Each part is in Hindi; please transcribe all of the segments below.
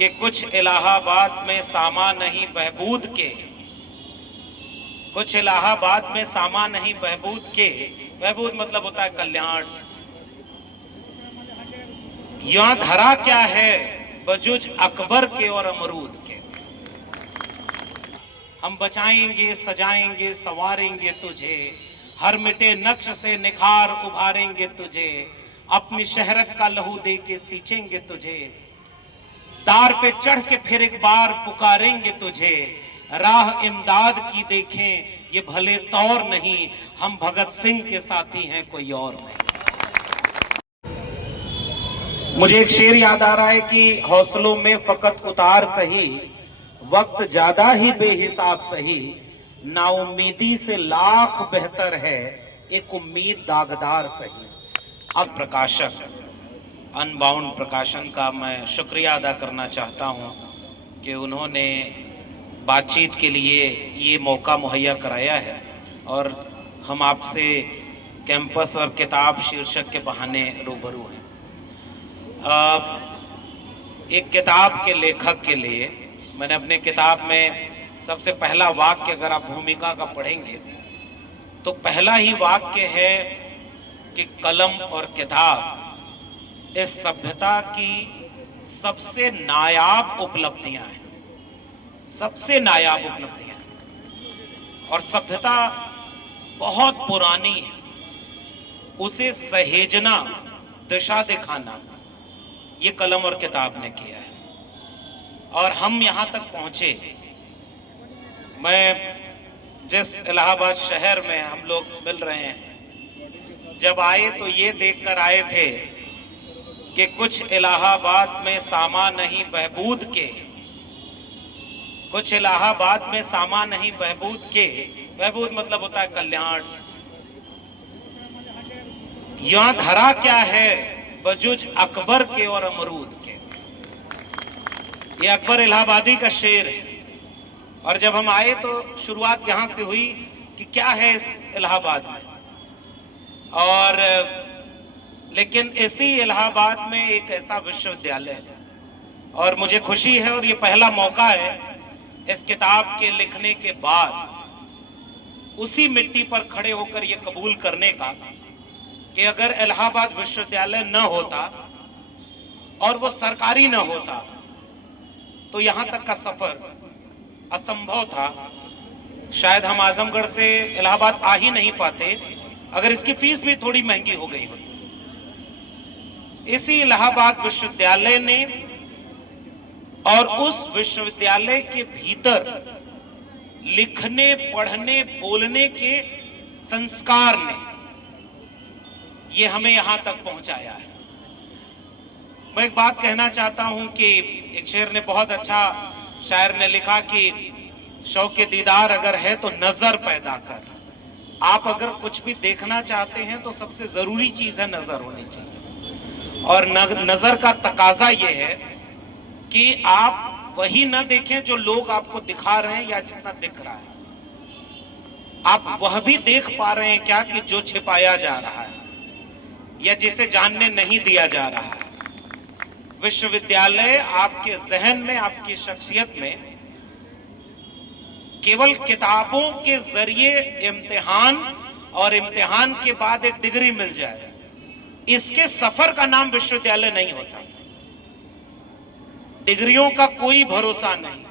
कि कुछ इलाहाबाद में सामा नहीं बहबूद के, कुछ इलाहाबाद में सामा नहीं बहबूद के। बहबूद मतलब होता है कल्याण। यहाँ धरा क्या है बजुज अकबर के और अमरूद के। हम बचाएंगे सजाएंगे संवारेंगे तुझे, हर मिटे नक्श से निखार उभारेंगे तुझे, अपनी शहरत का लहू दे के सींचेंगे तुझे, दार पे चढ़ के फिर एक बार पुकारेंगे तुझे, राह इमदाद की देखें ये भले तौर नहीं, हम भगत सिंह के साथी हैं कोई और नहीं। मुझे एक शेर याद आ रहा है कि हौसलों में फकत उतार सही, वक्त ज्यादा ही बेहिसाब सही, नाउम्मीदी से लाख बेहतर है एक उम्मीद दागदार सही। अब प्रकाशक अनबाउंड प्रकाशन का मैं शुक्रिया अदा करना चाहता हूं कि उन्होंने बातचीत के लिए ये मौका मुहैया कराया है और हम आपसे कैंपस और किताब शीर्षक के बहाने रूबरू हैं। एक किताब के लेखक के लिए मैंने अपने किताब में सबसे पहला वाक्य, अगर आप भूमिका का पढ़ेंगे तो पहला ही वाक्य है कि कलम और किताब इस सभ्यता की सबसे नायाब उपलब्धियां हैं, सबसे नायाब उपलब्धियां हैं। और सभ्यता बहुत पुरानी है, उसे सहेजना, दिशा दिखाना ये कलम और किताब ने किया है और हम यहां तक पहुंचे। मैं जिस इलाहाबाद शहर में हम लोग मिल रहे हैं, जब आए तो ये देखकर आए थे कि कुछ इलाहाबाद में सामा नहीं बहबूद के, कुछ इलाहाबाद में सामा नहीं बहबूद के। बहबूद मतलब होता है कल्याण। यहां धरा क्या है बजुज अकबर के और अमरूद के। ये अकबर इलाहाबादी का शेर है। और जब हम आए तो शुरुआत यहां से हुई कि क्या है इस इलाहाबाद में, और लेकिन इसी इलाहाबाद में एक ऐसा विश्वविद्यालय है और मुझे खुशी है और ये पहला मौका है इस किताब के लिखने के बाद उसी मिट्टी पर खड़े होकर ये कबूल करने का कि अगर इलाहाबाद विश्वविद्यालय न होता और वो सरकारी न होता तो यहां तक का सफर असंभव था। शायद हम आजमगढ़ से इलाहाबाद आ ही नहीं पाते अगर इसकी फीस भी थोड़ी महंगी हो गई होती। इसी इलाहाबाद विश्वविद्यालय ने और उस विश्वविद्यालय के भीतर लिखने पढ़ने बोलने के संस्कार ने ये हमें यहां तक पहुंचाया है। मैं एक बात कहना चाहता हूं कि एक शेर ने बहुत अच्छा, शायर ने लिखा कि शौक़ दीदार अगर है तो नजर पैदा कर। आप अगर कुछ भी देखना चाहते हैं तो सबसे जरूरी चीज है नजर होनी चाहिए। और नजर का तकाजा ये है कि आप वही न देखें जो लोग आपको दिखा रहे हैं या जितना दिख रहा है। आप वह भी देख पा रहे हैं क्या कि जो छिपाया जा रहा है या जिसे जानने नहीं दिया जा रहा है। विश्वविद्यालय आपके जहन में, आपकी शख्सियत में केवल किताबों के जरिए इम्तिहान और इम्तिहान के बाद एक डिग्री मिल जाए, इसके सफर का नाम विश्वविद्यालय नहीं होता। डिग्रियों का कोई भरोसा नहीं,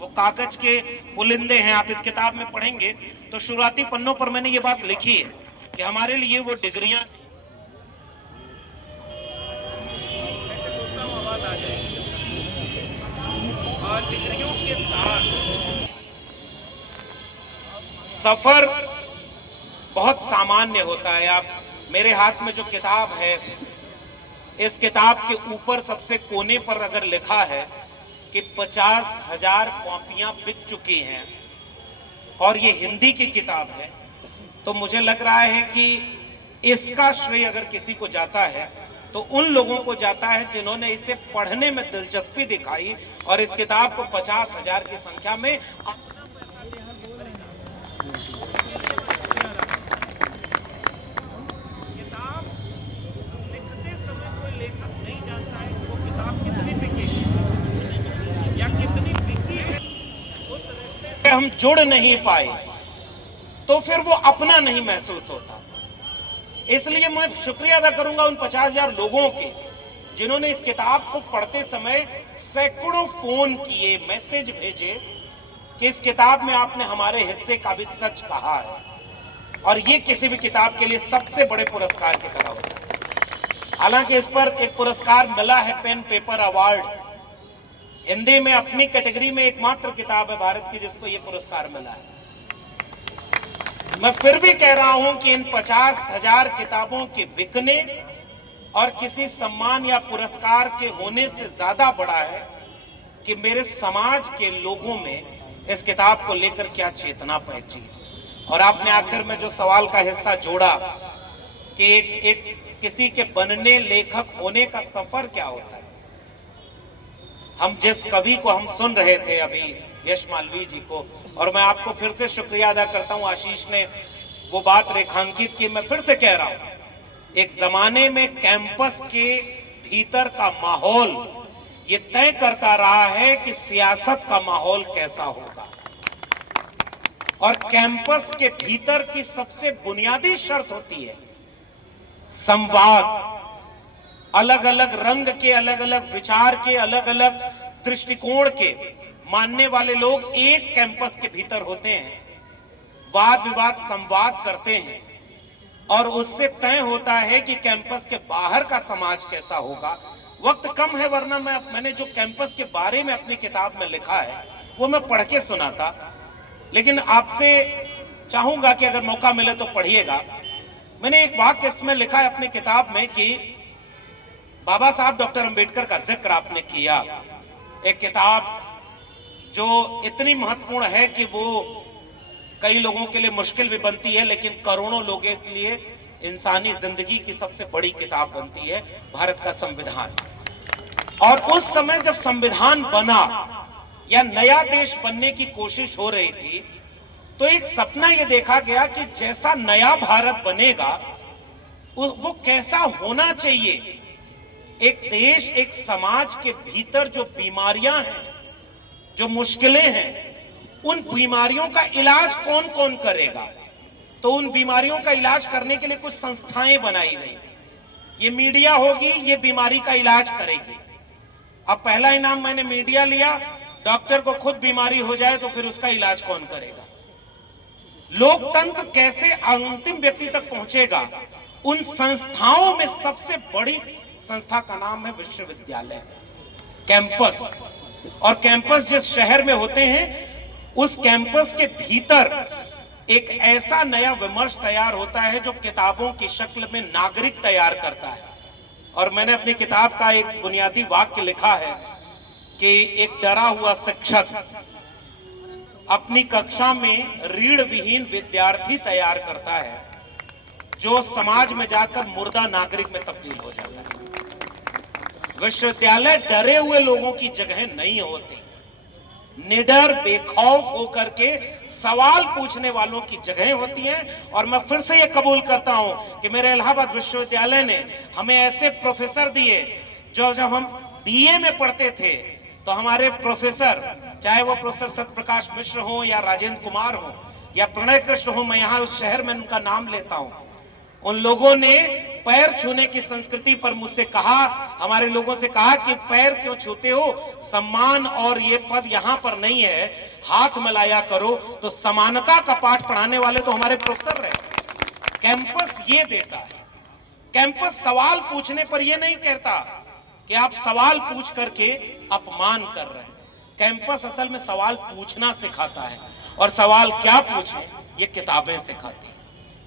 वो कागज के पुलिंदे हैं। आप इस किताब में पढ़ेंगे तो शुरुआती पन्नों पर मैंने ये बात लिखी है कि हमारे लिए वो डिग्रियां और डिग्रियों के साथ सफर बहुत सामान्य होता है। आप मेरे हाथ में जो किताब है, इस किताब के ऊपर सबसे कोने पर अगर लिखा है कि 50,000 कॉपियां बिक चुकी हैं और ये हिंदी की किताब है, तो मुझे लग रहा है कि इसका श्रेय अगर किसी को जाता है तो उन लोगों को जाता है जिन्होंने इसे पढ़ने में दिलचस्पी दिखाई और इस किताब को 50,000 की संख्या में। किताब लिखते समय कोई लेखक नहीं जानता है कि वो किताब कितनी बिकेगी। हम जुड़ नहीं पाए तो फिर वो अपना नहीं महसूस होता। इसलिए मैं शुक्रिया अदा करूंगा उन 50,000 लोगों के जिन्होंने इस किताब को पढ़ते समय सैकड़ों फोन किए, मैसेज भेजे कि इस किताब में आपने हमारे हिस्से का भी सच कहा है। और ये किसी भी किताब के लिए सबसे बड़े पुरस्कार की तरह होता है। हालांकि इस पर एक पुरस्कार मिला है, पेन पेपर अवार्ड। हिंदी में अपनी कैटेगरी में एकमात्र किताब है भारत की जिसको ये पुरस्कार मिला है। मैं फिर भी कह रहा हूं कि इन 50,000 किताबों के बिकने और किसी सम्मान या पुरस्कार के होने से ज्यादा बड़ा है कि मेरे समाज के लोगों में इस किताब को लेकर क्या चेतना पहुंची। और आपने आखिर में जो सवाल का हिस्सा जोड़ा कि एक किसी के बनने, लेखक होने का सफर क्या होता है। हम जिस कवि को हम सुन रहे थे अभी, यश मालवीय जी को, और मैं आपको फिर से शुक्रिया अदा करता हूं, आशीष ने वो बात रेखांकित की। मैं फिर से कह रहा हूं, एक जमाने में कैंपस के भीतर का माहौल ये तय करता रहा है कि सियासत का माहौल कैसा होगा। और कैंपस के भीतर की सबसे बुनियादी शर्त होती है संवाद। अलग अलग रंग के, अलग अलग विचार के, अलग अलग दृष्टिकोण के मानने वाले लोग एक कैंपस के भीतर होते हैं, वाद विवाद संवाद करते हैं और उससे तय होता है कि कैंपस के बाहर का समाज कैसा होगा। वक्त कम है, वरना मैंने जो कैंपस के बारे में अपनी किताब में लिखा है वो मैं पढ़ के सुनाता, लेकिन आपसे चाहूंगा कि अगर मौका मिले तो पढ़िएगा। मैंने एक वाक्य इसमें लिखा है अपनी किताब में कि बाबा साहब डॉक्टर अंबेडकर का जिक्र आपने किया, एक किताब जो इतनी महत्वपूर्ण है कि वो कई लोगों के लिए मुश्किल भी बनती है, लेकिन करोड़ों लोगों के लिए इंसानी जिंदगी की सबसे बड़ी किताब बनती है, भारत का संविधान। और उस समय जब संविधान बना या नया देश बनने की कोशिश हो रही थी तो एक सपना यह देखा गया कि जैसा नया भारत बनेगा वो कैसा होना चाहिए। एक देश, एक समाज के भीतर जो बीमारियां हैं, जो मुश्किलें हैं, उन बीमारियों का इलाज कौन कौन करेगा। तो उन बीमारियों का इलाज करने के लिए कुछ संस्थाएं बनाई गई। ये मीडिया होगी, ये बीमारी का इलाज करेगी। अब पहला इनाम मैंने मीडिया लिया, डॉक्टर को खुद बीमारी हो जाए तो फिर उसका इलाज कौन करेगा। लोकतंत्र कैसे अंतिम व्यक्ति तक पहुंचेगा। उन संस्थाओं में सबसे बड़ी संस्था का नाम है विश्वविद्यालय, कैंपस। और कैंपस जिस शहर में होते हैं उस कैंपस के भीतर एक ऐसा नया विमर्श तैयार होता है जो किताबों की शक्ल में नागरिक तैयार करता है। और मैंने अपनी किताब का एक बुनियादी वाक्य लिखा है कि एक डरा हुआ शिक्षक अपनी कक्षा में रीढ़ विहीन विद्यार्थी तैयार करता है जो समाज में जाकर मुर्दा नागरिक में तब्दील हो जाता है। विश्वविद्यालय डरे हुए लोगों की जगह नहीं होती, निडर बेखौफ होकर के सवाल पूछने वालों की जगह होती हैं। और मैं फिर से यह कबूल करता हूं कि मेरे इलाहाबाद विश्वविद्यालय ने हमें ऐसे प्रोफेसर दिए जो जब हम बीए में पढ़ते थे तो हमारे प्रोफेसर, चाहे वो प्रोफेसर सत्यप्रकाश मिश्र हो या राजेंद्र कुमार हो या प्रणय कृष्ण हो, मैं यहां उस शहर में उनका नाम लेता हूं, उन लोगों ने पैर छूने की संस्कृति पर मुझसे कहा, हमारे लोगों से कहा कि पैर क्यों छूते हो, सम्मान और ये पद यहां पर नहीं है, हाथ मिलाया करो। तो समानता का पाठ पढ़ाने वाले तो हमारे प्रोफेसर रहे। कैंपस ये देता है। कैंपस सवाल पूछने पर यह नहीं कहता कि आप सवाल पूछ करके अपमान कर रहे हैं। कैंपस असल में सवाल पूछना सिखाता है, और सवाल क्या पूछे ये किताबें सिखाती हैं।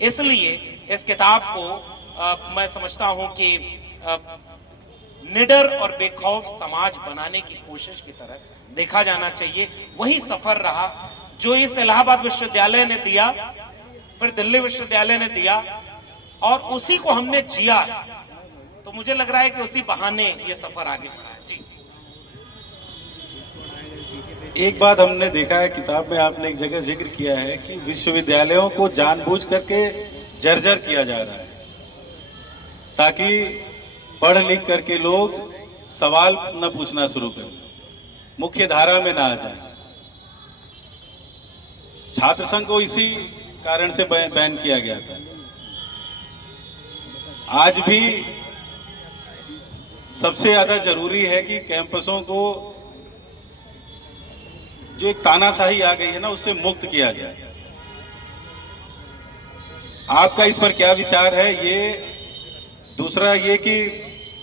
इसलिए इस किताब को मैं समझता हूं कि निडर और बेखौफ समाज बनाने की कोशिश की तरह देखा जाना चाहिए। वही सफर रहा जो इस इलाहाबाद विश्वविद्यालय ने दिया, फिर दिल्ली विश्वविद्यालय ने दिया, और उसी को हमने जिया। तो मुझे लग रहा है कि उसी बहाने ये सफर आगे बढ़ा है। जी, एक बात हमने देखा है, किताब में आपने एक जगह जिक्र किया है कि विश्वविद्यालयों को जानबूझ करके जर्जर किया जा रहा है ताकि पढ़ लिख करके लोग सवाल न पूछना शुरू करें, मुख्य धारा में ना आ जाए। छात्र संघ को इसी कारण से बैन किया गया था। आज भी सबसे ज्यादा जरूरी है कि कैंपसों को जो एक तानाशाही आ गई है ना, उससे मुक्त किया जाए। आपका इस पर क्या विचार है? ये दूसरा ये कि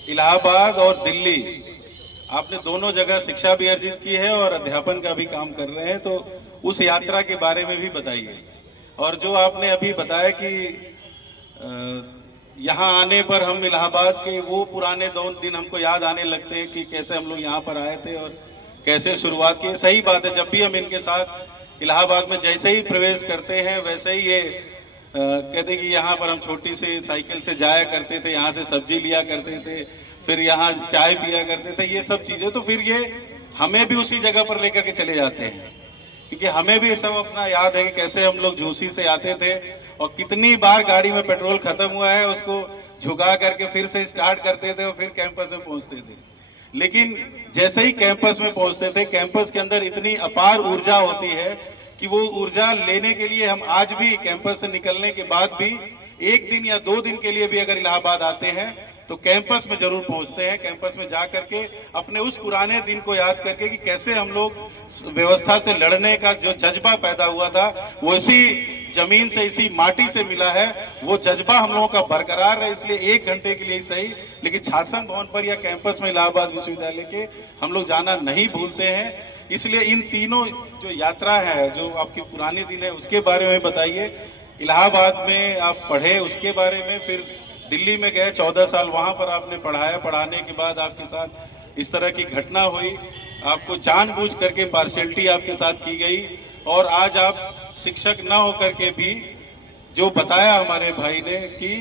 इलाहाबाद और दिल्ली, आपने दोनों जगह शिक्षा भी अर्जित की है और अध्यापन का भी काम कर रहे हैं, तो उस यात्रा के बारे में भी बताइए। और जो आपने अभी बताया कि यहाँ आने पर हम इलाहाबाद के वो पुराने दिन हमको याद आने लगते हैं कि कैसे हम लोग यहाँ पर आए थे और कैसे शुरुआत की। सही बात है, जब भी हम इनके साथ इलाहाबाद में जैसे ही प्रवेश करते हैं वैसे ही ये कहते कि यहाँ पर हम छोटी सी साइकिल से जाया करते थे, यहाँ से सब्जी लिया करते थे, फिर यहाँ चाय पिया करते थे, ये सब चीजें। तो फिर ये हमें भी उसी जगह पर लेकर के चले जाते हैं, क्योंकि हमें भी सब अपना याद है कि कैसे हम लोग झूसी से आते थे और कितनी बार गाड़ी में पेट्रोल खत्म हुआ है, उसको झुका करके फिर से स्टार्ट करते थे और फिर कैंपस में पहुंचते थे। लेकिन जैसे ही कैंपस में पहुंचते थे, कैंपस के अंदर इतनी अपार ऊर्जा होती है कि वो ऊर्जा लेने के लिए हम आज भी कैंपस से निकलने के बाद भी 1 दिन या 2 दिन के लिए भी अगर इलाहाबाद आते हैं तो कैंपस में जरूर पहुंचते हैं। कैंपस में जा करके अपने उस पुराने दिन को याद करके कि कैसे हम लोग व्यवस्था से लड़ने का जो जज्बा पैदा हुआ था वो इसी जमीन से, इसी माटी से मिला है, वो जज्बा हम लोगों का बरकरार है। इसलिए 1 घंटे के लिए ही सही, लेकिन छात्र संघ भवन पर या कैंपस में इलाहाबाद विश्वविद्यालय के हम लोग जाना नहीं भूलते हैं। इसलिए इन तीनों जो यात्रा है, जो आपकी पुराने दिन है, उसके बारे में बताइए। इलाहाबाद में आप पढ़े, उसके बारे में, फिर दिल्ली में गए 14 साल, वहां पर आपने पढ़ाया, पढ़ाने के बाद आपके साथ इस तरह की घटना हुई, आपको जानबूझ करके पार्शियलिटी आपके साथ की गई और आज आप शिक्षक न होकर के भी, जो बताया हमारे भाई ने कि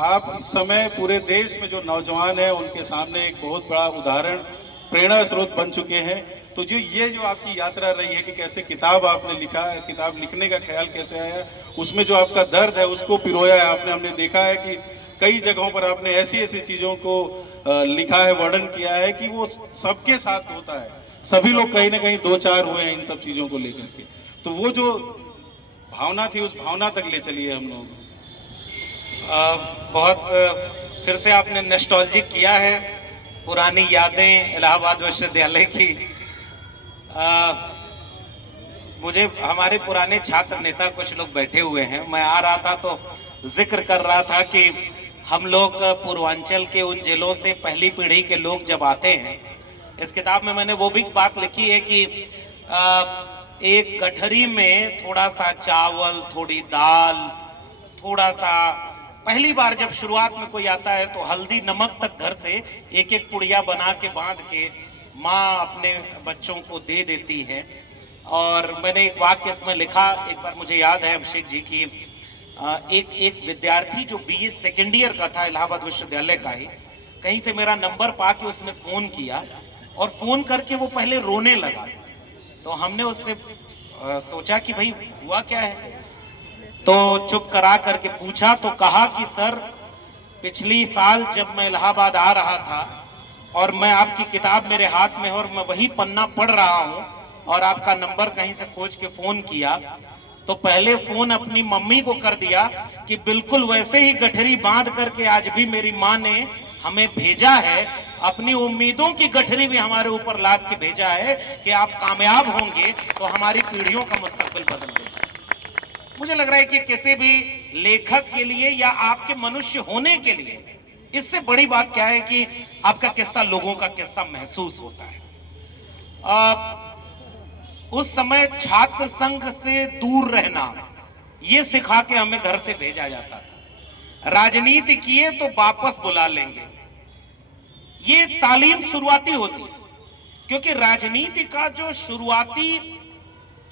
आप इस समय पूरे देश में जो नौजवान है उनके सामने एक बहुत बड़ा उदाहरण, प्रेरणा स्रोत बन चुके हैं। तो जो आपकी यात्रा रही है कि कैसे किताब आपने लिखा है, किताब लिखने का ख्याल कैसे आया, उसमें जो आपका दर्द है उसको पिरोया है आपने। हमने देखा है कि कई जगहों पर आपने ऐसी ऐसी चीजों को लिखा है, वर्णन किया है कि वो सबके साथ होता है, सभी लोग कहीं ना कहीं 2-4 हुए हैं इन सब चीजों को लेकर के। तो वो जो भावना थी उस भावना तक ले चलिए हम लोग। बहुत फिर से आपने नॉस्टैल्जिक किया है, पुरानी यादें इलाहाबाद विश्वविद्यालय की। मुझे हमारे पुराने छात्र नेता कुछ लोग बैठे हुए हैं, मैं आ रहा था तो जिक्र कर रहा था कि हम लोग पूर्वांचल के उन जिलों से पहली पीढ़ी के लोग जब आते हैं, इस किताब में मैंने वो भी बात लिखी है कि एक गठरी में थोड़ा सा चावल, थोड़ी दाल, थोड़ा सा, पहली बार जब शुरुआत में कोई आता है तो हल्दी नमक तक घर से एक एक पुड़िया बना के बांध के माँ अपने बच्चों को दे देती है। और मैंने एक वाक्य इसमें लिखा, एक बार मुझे याद है अभिषेक जी की, एक विद्यार्थी जो बीए सेकेंड ईयर का था, इलाहाबाद विश्वविद्यालय का ही, कहीं से मेरा नंबर पाके उसने फोन किया और फोन करके वो पहले रोने लगा। तो हमने उससे सोचा कि भाई हुआ क्या है, तो चुप करा करके पूछा तो कहा कि सर, पिछली साल जब मैं इलाहाबाद आ रहा था और मैं आपकी किताब मेरे हाथ में है और मैं वही पन्ना पढ़ रहा हूं और आपका नंबर कहीं से खोज के फोन किया, तो पहले फोन अपनी मम्मी को कर दिया कि बिल्कुल वैसे ही गठरी बांध करके आज भी मेरी माँ ने हमें भेजा है, अपनी उम्मीदों की गठरी भी हमारे ऊपर लाद के भेजा है कि आप कामयाब होंगे तो हमारी पीढ़ियों का मुस्तकबिल बदल देगा। मुझे लग रहा है कि किसी भी लेखक के लिए या आपके मनुष्य होने के लिए इससे बड़ी बात क्या है कि आपका किस्सा लोगों का किस्सा महसूस होता है। उस समय छात्र संघ से दूर रहना ये सिखा के हमें घर से भेजा जाता था। राजनीति किए तो वापस बुला लेंगे, ये तालीम शुरुआती होती है, क्योंकि राजनीति का जो शुरुआती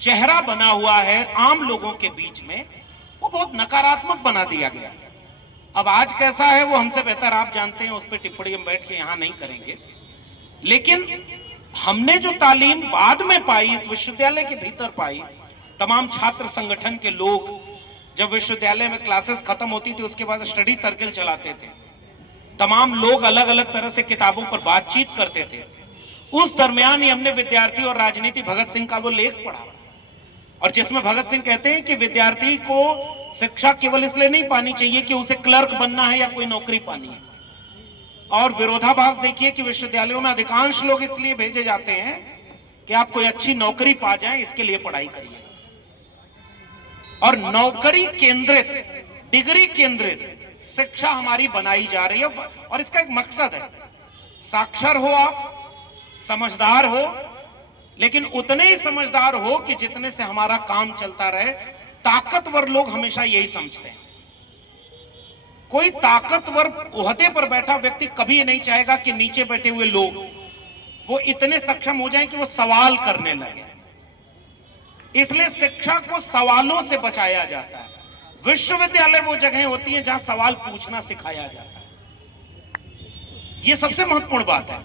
चेहरा बना हुआ है आम लोगों के बीच में, वो बहुत नकारात्मक बना दिया गया है। अब आज कैसा है वो हमसे बेहतर आप जानते हैं, उस पर टिप्पणी हम बैठ के यहां नहीं करेंगे। लेकिन हमने जो तालीम बाद में पाई, इस विश्वविद्यालय के भीतर पाई, तमाम छात्र संगठन के लोग जब विश्वविद्यालय में क्लासेस खत्म होती थी उसके बाद स्टडी सर्कल चलाते थे, तमाम लोग अलग अलग तरह से किताबों पर बातचीत करते थे। उस दरमियान ही हमने विद्यार्थी और राजनीति भगत सिंह का वो लेख पढ़ा और जिसमें भगत सिंह कहते हैं कि विद्यार्थी को शिक्षा केवल इसलिए नहीं पानी चाहिए कि उसे क्लर्क बनना है या कोई नौकरी पानी है। और विरोधाभास देखिए कि विश्वविद्यालयों में अधिकांश लोग इसलिए भेजे जाते हैं कि आप कोई अच्छी नौकरी पा जाएं, इसके लिए पढ़ाई करिए। और नौकरी केंद्रित, डिग्री केंद्रित शिक्षा हमारी बनाई जा रही है। और इसका एक मकसद है, साक्षर हो आप, समझदार हो, लेकिन उतने ही समझदार हो कि जितने से हमारा काम चलता रहे। ताकतवर लोग हमेशा यही समझते हैं। कोई ताकतवर ओहदे पर बैठा व्यक्ति कभी नहीं चाहेगा कि नीचे बैठे हुए लोग वो इतने सक्षम हो जाएं कि वो सवाल करने लगे। इसलिए शिक्षा को सवालों से बचाया जाता है। विश्वविद्यालय वो जगह होती है जहां सवाल पूछना सिखाया जाता है। यह सबसे महत्वपूर्ण बात है।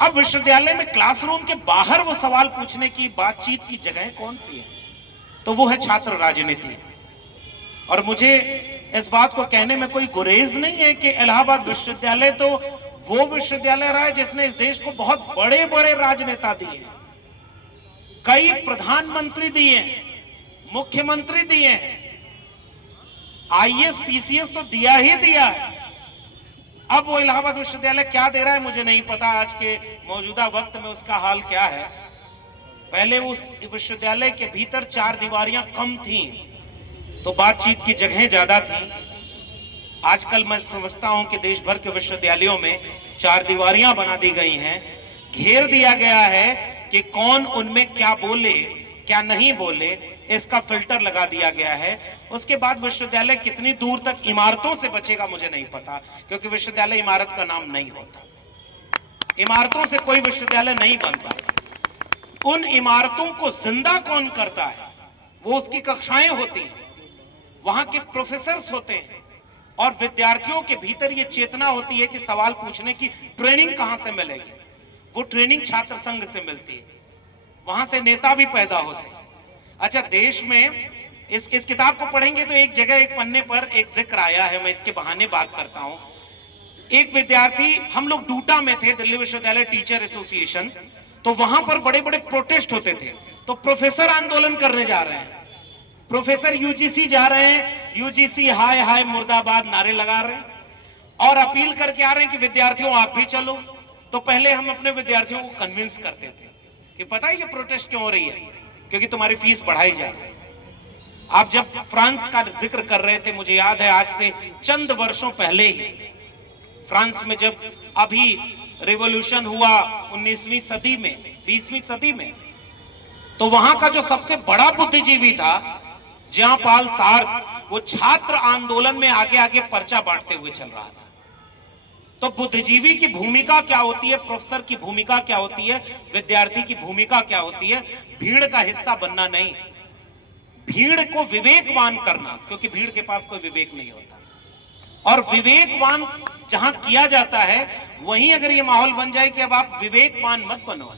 अब विश्वविद्यालय में क्लासरूम के बाहर वो सवाल पूछने की, बातचीत की जगह कौन सी है? तो वो है छात्र राजनीति। और मुझे इस बात को कहने में कोई गुरेज नहीं है कि इलाहाबाद विश्वविद्यालय तो वो विश्वविद्यालय रहा है जिसने इस देश को बहुत बड़े बड़े राजनेता दिए, कई प्रधानमंत्री दिए, मुख्यमंत्री दिए हैं, आईएएस पीसीएस तो दिया ही दिया है। अब वो इलाहाबाद विश्वविद्यालय क्या दे रहा है मुझे नहीं पता, आज के मौजूदा वक्त में उसका हाल क्या है। पहले उस विश्वविद्यालय के भीतर चार दीवारियां कम थी तो बातचीत की जगह ज्यादा थी। आजकल मैं समझता हूं कि देश भर के विश्वविद्यालयों में चार दीवारियां बना दी गई हैं, घेर दिया गया है कि कौन उनमें क्या बोले क्या नहीं बोले, इसका फिल्टर लगा दिया गया है। उसके बाद विश्वविद्यालय कितनी दूर तक इमारतों से बचेगा मुझे नहीं पता, क्योंकि विश्वविद्यालय इमारत का नाम नहीं होता। इमारतों से कोई विश्वविद्यालय नहीं बनता। उन इमारतों को जिंदा कौन करता है? वो उसकी कक्षाएं होती हैं, वहां के प्रोफेसर्स होते हैं, और विद्यार्थियों के भीतर ये चेतना होती है कि सवाल पूछने की ट्रेनिंग कहां से मिलेगी। वो ट्रेनिंग छात्र संघ से मिलती है, वहां से नेता भी पैदा होते हैं। अच्छा, देश में इस किताब को पढ़ेंगे तो एक जगह एक पन्ने पर एक जिक्र आया है, मैं इसके बहाने बात करता हूं। एक विद्यार्थी, हम लोग डूटा में थे, दिल्ली विश्वविद्यालय टीचर एसोसिएशन, तो वहां पर बड़े बड़े प्रोटेस्ट होते थे। तो प्रोफेसर आंदोलन करने जा रहे हैं, प्रोफेसर यूजीसी जा रहे हैं, यूजीसी हाय हाय मुर्दाबाद नारे लगा रहे हैं और अपील करके आ रहे हैं कि विद्यार्थियों आप भी चलो। तो पहले हम अपने विद्यार्थियों को कन्विंस करते थे कि पता है ये प्रोटेस्ट क्यों हो रही है, क्योंकि तुम्हारी फीस बढ़ाई जा रही है। आप जब फ्रांस का जिक्र कर रहे थे, मुझे याद है आज से चंद वर्षों पहले ही फ्रांस में जब अभी रिवॉल्यूशन हुआ 19वीं सदी में, 20वीं सदी में, तो वहां का जो सबसे बड़ा बुद्धिजीवी था जॉन पॉल सार्त्र, वो छात्र आंदोलन में आगे आगे पर्चा बांटते हुए चल रहा था। तो बुद्धिजीवी की भूमिका क्या होती है, प्रोफेसर की भूमिका क्या होती है, विद्यार्थी की भूमिका क्या होती है? भीड़ का हिस्सा बनना नहीं, भीड़ को विवेकवान करना, क्योंकि भीड़ के पास कोई विवेक नहीं होता। और विवेकवान जहां किया जाता है, वहीं अगर ये माहौल बन जाए कि अब आप विवेकवान मत बनो,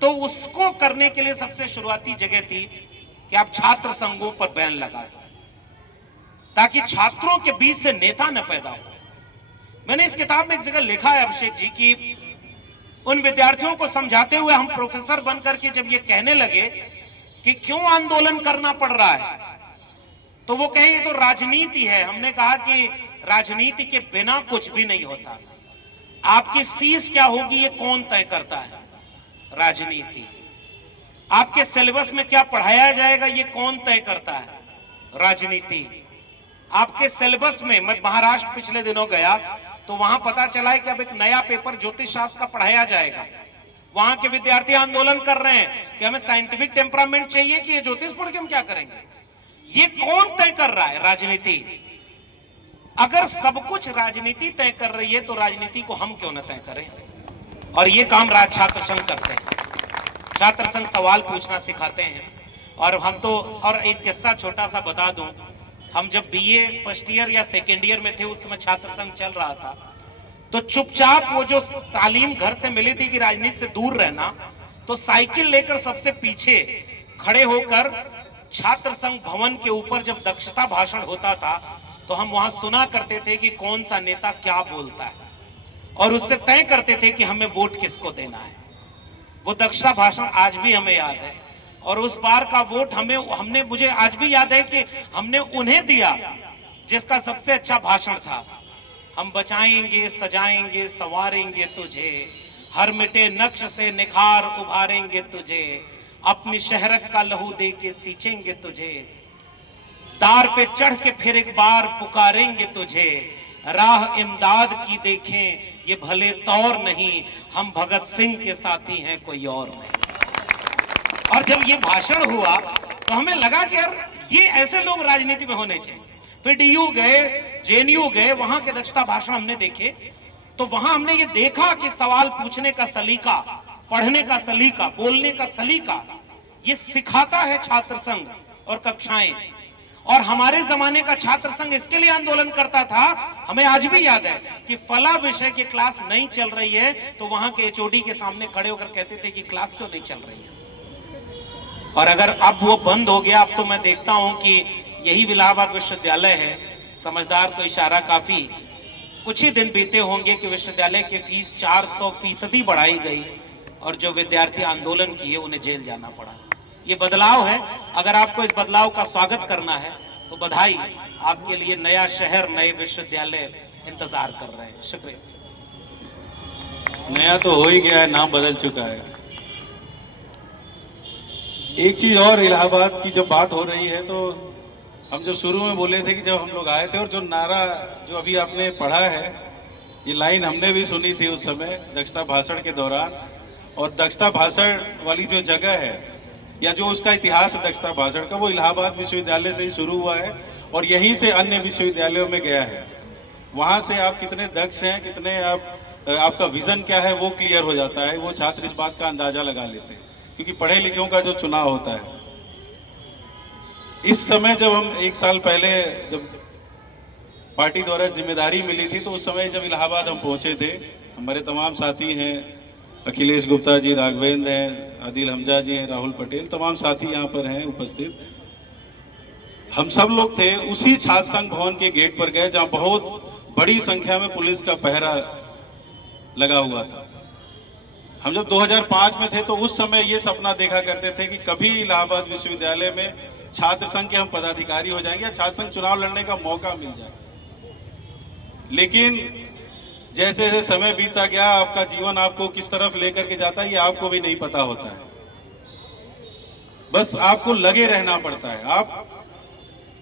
तो उसको करने के लिए सबसे शुरुआती जगह थी कि आप छात्र संघों पर बैन लगा दो, ताकि छात्रों के बीच से नेता न पैदा हो। मैंने इस किताब में एक जगह लिखा है अभिषेक जी की उन विद्यार्थियों को समझाते हुए हम प्रोफेसर बनकर के जब ये कहने लगे कि क्यों आंदोलन करना पड़ रहा है, तो वो कहे ये तो राजनीति है। हमने कहा कि राजनीति के बिना कुछ भी नहीं होता। आपकी फीस क्या होगी ये कौन तय करता है? राजनीति। आपके सिलेबस में क्या पढ़ाया जाएगा ये कौन तय करता है? राजनीति। आपके सिलेबस में, मैं महाराष्ट्र पिछले दिनों गया तो वहां पता चला है कि अब एक नया पेपर ज्योतिष शास्त्र का पढ़ाया जाएगा। वहां के विद्यार्थी आंदोलन कर रहे हैं कि हमें साइंटिफिक टेम्परामेंट चाहिए कि ये ज्योतिष पढ़ के हम क्या करेंगे। ये कौन तय कर रहा है? राजनीति। अगर सब कुछ राजनीति तय कर रही है तो राजनीति को हम क्यों न तय करें? और ये काम राज छात्र संघ करते हैं। छात्र संघ सवाल पूछना सिखाते हैं। और हम तो, और एक किस्सा छोटा सा बता दूं, हम जब बीए फर्स्ट ईयर या सेकेंड ईयर में थे उस समय छात्र संघ चल रहा था, तो चुपचाप वो जो तालीम घर से मिली थी कि राजनीति से दूर रहना, तो साइकिल लेकर सबसे पीछे खड़े होकर छात्र संघ भवन के ऊपर जब दक्षता भाषण होता था तो हम वहां सुना करते थे कि कौन सा नेता क्या बोलता है, और उससे तय करते थे कि हमें वोट किसको देना है। वो दक्षता भाषण आज भी हमें याद है। और उस बार का वोट हमने मुझे आज भी याद है कि हमने उन्हें दिया जिसका सबसे अच्छा भाषण था। हम बचाएंगे, सजाएंगे, संवारेंगे तुझे, हर मिटे नक्श से निखार उभारेंगे तुझे, अपनी शहरक का लहू दे के सींचेंगे तुझे, दार पे चढ़ के फिर एक बार पुकारेंगे तुझे, राह इमदाद की देखें ये भले तौर नहीं, हम भगत सिंह के साथी हैं कोई और नहीं। और जब ये भाषण हुआ तो हमें लगा कि यार ये ऐसे लोग राजनीति में होने चाहिए। फिर डीयू गए, जेएनयू गए, वहां के दक्षता भाषण हमने देखे, तो वहां हमने ये देखा कि सवाल पूछने का सलीका, पढ़ने का सलीका, बोलने का सलीका ये सिखाता है छात्र संघ और कक्षाएं। और हमारे जमाने का छात्र संघ इसके लिए आंदोलन करता था, हमें आज भी याद है कि फला विषय की क्लास नहीं चल रही है तो वहां के एचओडी के सामने खड़े होकर कहते थे कि क्लास क्यों नहीं चल रही है। और अगर अब वो बंद हो गया, अब तो मैं देखता हूं कि यही इलाहाबाद विश्वविद्यालय है, समझदार को इशारा काफी, कुछ ही दिन बीते होंगे कि विश्वविद्यालय की फीस 400% बढ़ाई गई और जो विद्यार्थी आंदोलन किए उन्हें जेल जाना पड़ा। ये बदलाव है। अगर आपको इस बदलाव का स्वागत करना है तो बधाई, आपके लिए नया शहर, नए विश्वविद्यालय इंतजार कर रहे हैं। शुक्रिया। नया तो हो ही गया है, नाम बदल चुका है। एक चीज और, इलाहाबाद की जब बात हो रही है तो हम जो शुरू में बोले थे कि जब हम लोग आए थे, और जो नारा जो अभी आपने पढ़ा है, ये लाइन हमने भी सुनी थी उस समय दक्षता भाषण के दौरान। और दक्षता भाषण वाली जो जगह है या जो उसका इतिहास है दक्षता भाषण का, वो इलाहाबाद विश्वविद्यालय से ही शुरू हुआ है और यहीं से अन्य विश्वविद्यालयों में गया है। वहाँ से आप कितने दक्ष हैं, कितने आपका विजन क्या है वो क्लियर हो जाता है। वो छात्र इस बात का अंदाजा लगा लेते हैं क्योंकि पढ़े लिखों का जो चुनाव होता है। इस समय जब हम 1 साल पहले जब पार्टी द्वारा जिम्मेदारी मिली थी तो उस समय जब इलाहाबाद हम पहुंचे थे, हमारे तमाम साथी हैं, अखिलेश गुप्ता जी, राघवेंद्र हैं, आदिल हमजा जी हैं, राहुल पटेल, तमाम साथी यहाँ पर हैं उपस्थित। हम सब लोग थे उसी छात्र संघ भवन के गेट पर गए जहाँ बहुत बड़ी संख्या में पुलिस का पहरा लगा हुआ था। हम जब 2005 में थे तो उस समय ये सपना देखा करते थे कि कभी इलाहाबाद विश्वविद्यालय में छात्र संघ के हम पदाधिकारी हो जाएंगे, छात्र संघ चुनाव लड़ने का मौका मिल जाए। लेकिन जैसे जैसे समय बीतता गया, आपका जीवन आपको किस तरफ लेकर के जाता है ये आपको भी नहीं पता होता है। बस आपको लगे रहना पड़ता है। आप